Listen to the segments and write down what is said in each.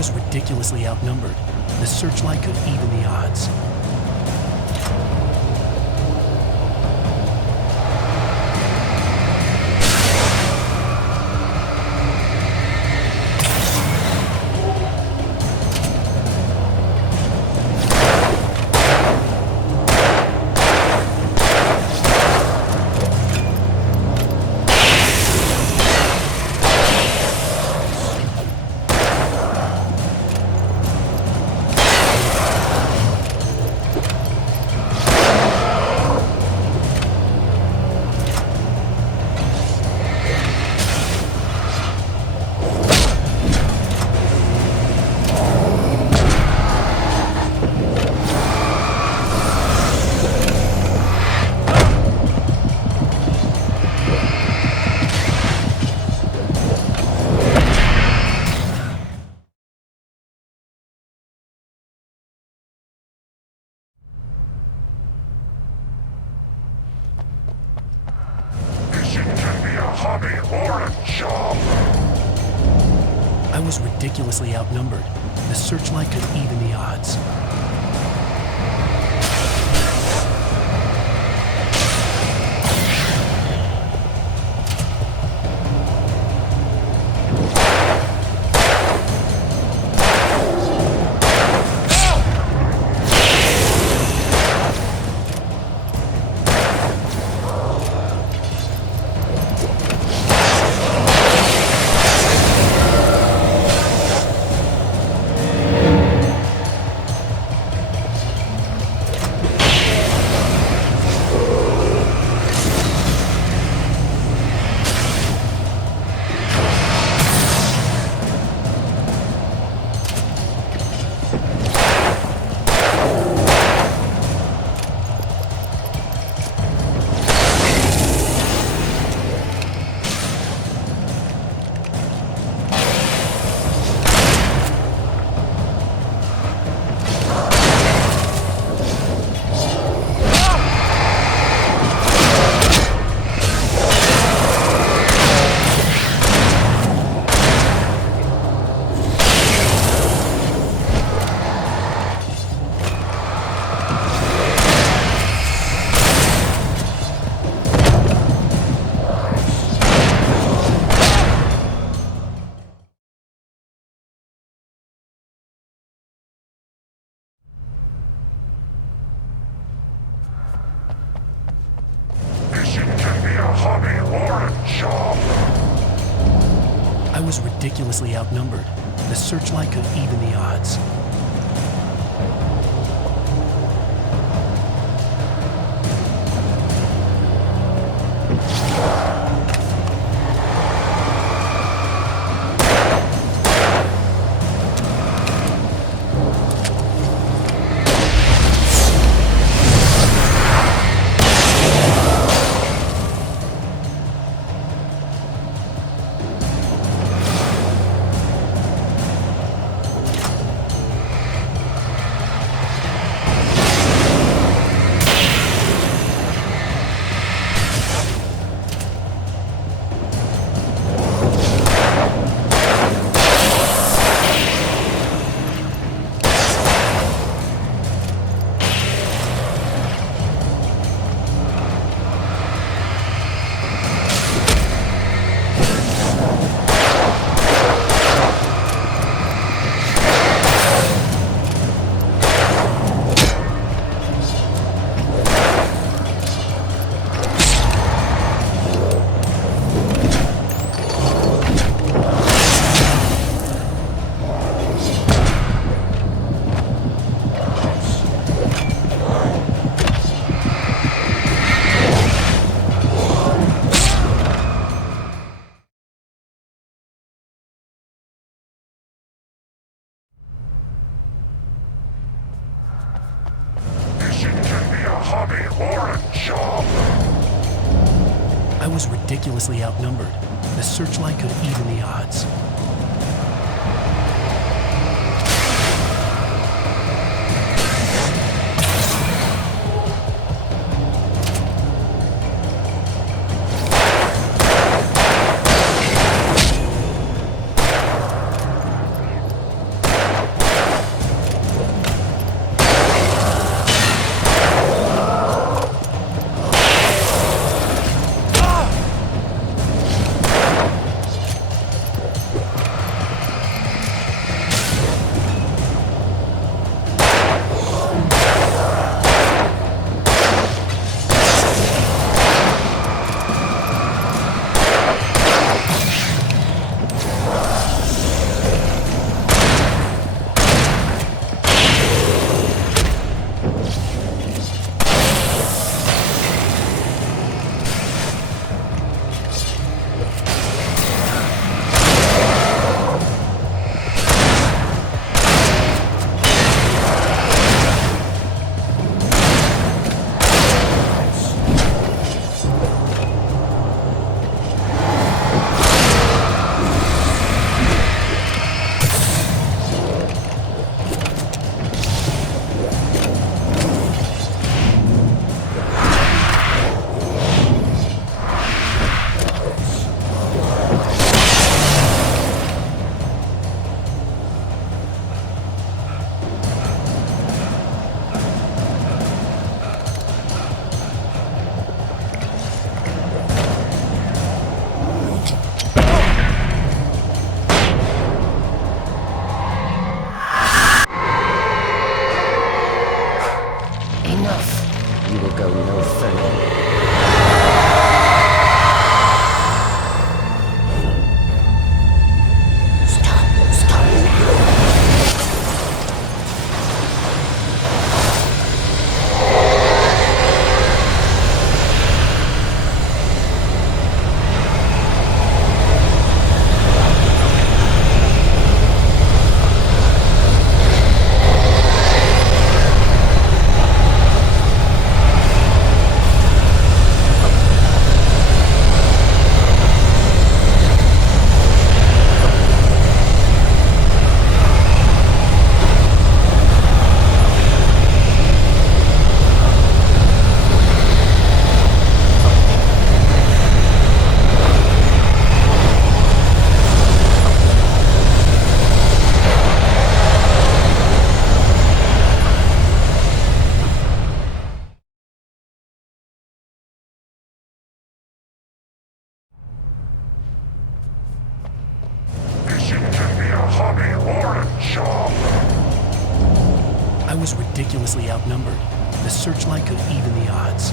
was ridiculously outnumbered. The searchlight could even the odds. hobby or a job. I was ridiculously outnumbered. The searchlight could even the odds. Hobby or a job. I was ridiculously outnumbered. The searchlight could even the odds. Hobby or a job. I was ridiculously outnumbered. The searchlight could even the odds. I was ridiculously outnumbered. The searchlight could even the odds.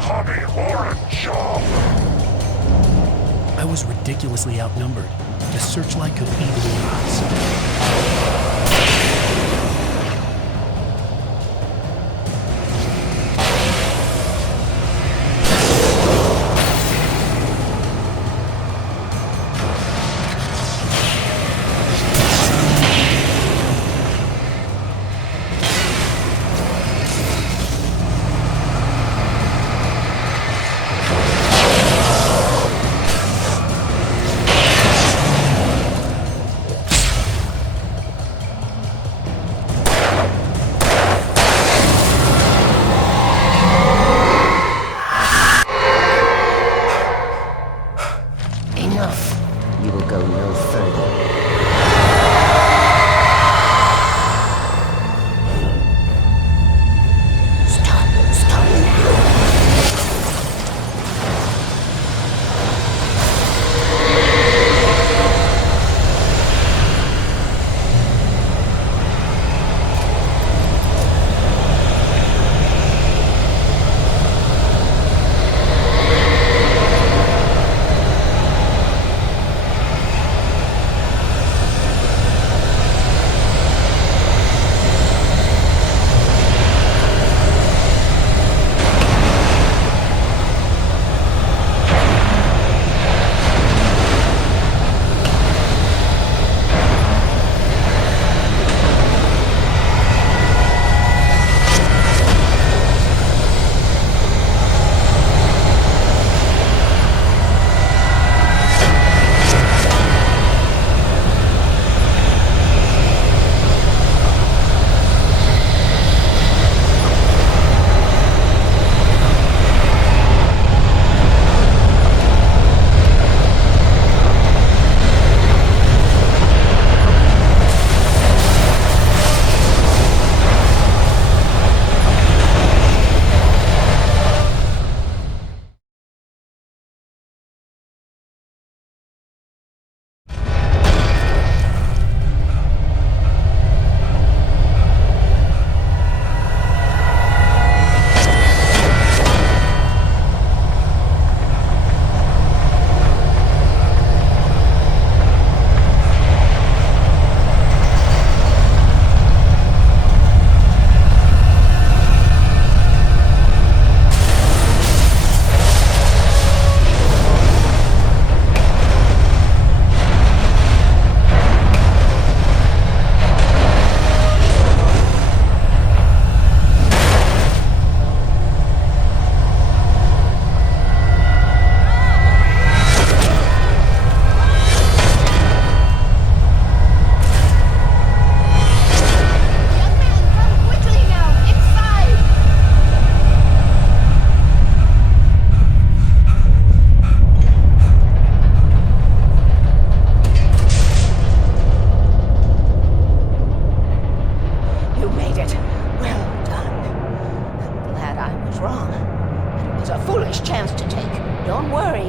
Hobby or a job. I was ridiculously outnumbered. The searchlight could even the odds. Enough. You will go no further. Stop now.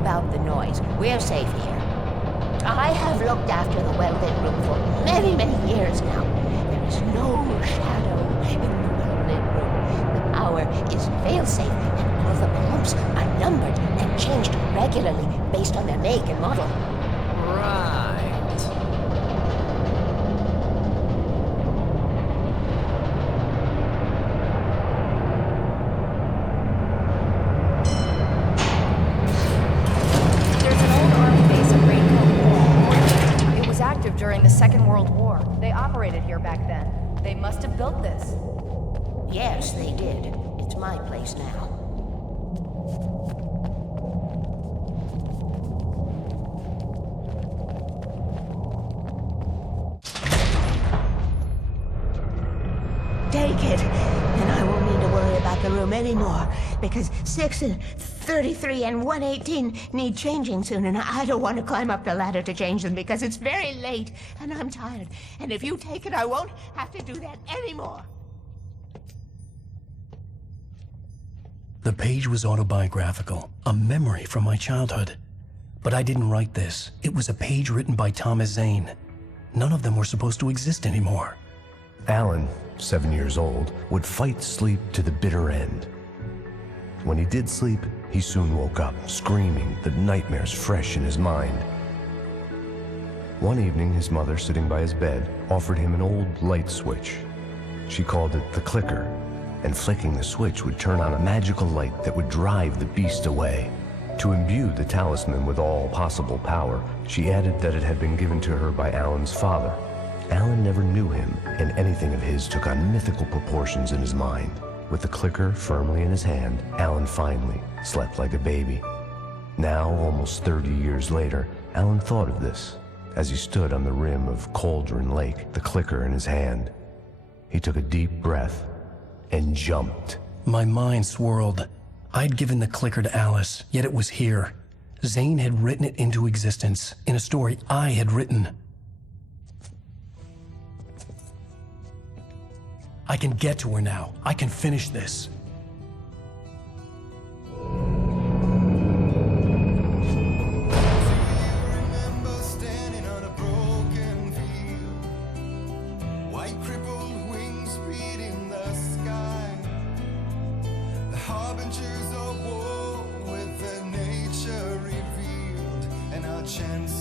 about the noise. We're safe here. I have looked after the well-lit room for many, many years now. There is numbered and changed regularly based on their make and model. Right. There's an old army base at Raincoat. It was active during the Second World War. They operated here back then. They must have built this. Yes, they did. It's my place now. Take it, and I won't need to worry about the room anymore, because 6 and 33 and 118 need changing soon, and I don't want to climb up the ladder to change them because it's very late, and I'm tired. And if you take it, I won't have to do that anymore. The page was autobiographical, a memory from my childhood. But I didn't write this. It was a page written by Thomas Zane. None of them were supposed to exist anymore. Alan, 7 years old, would fight sleep to the bitter end. When he did sleep, he soon woke up, screaming, the nightmares fresh in his mind. One evening, his mother, sitting by his bed, offered him an old light switch. She called it the clicker, and flicking the switch would turn on a magical light that would drive the beast away. To imbue the talisman with all possible power, she added that it had been given to her by Alan's father. Alan never knew him, and anything of his took on mythical proportions in his mind. With the clicker firmly in his hand, Alan finally slept like a baby. Now, almost 30 years later, Alan thought of this as he stood on the rim of Cauldron Lake, the clicker in his hand. He took a deep breath and jumped. My mind swirled. I'd given the clicker to Alice, yet it was here. Zane had written it into existence in a story I had written. I can get to her now. I can finish this. Remember standing on a broken field, white crippled wings beating the sky, the harbingers of war with their nature revealed, and our chance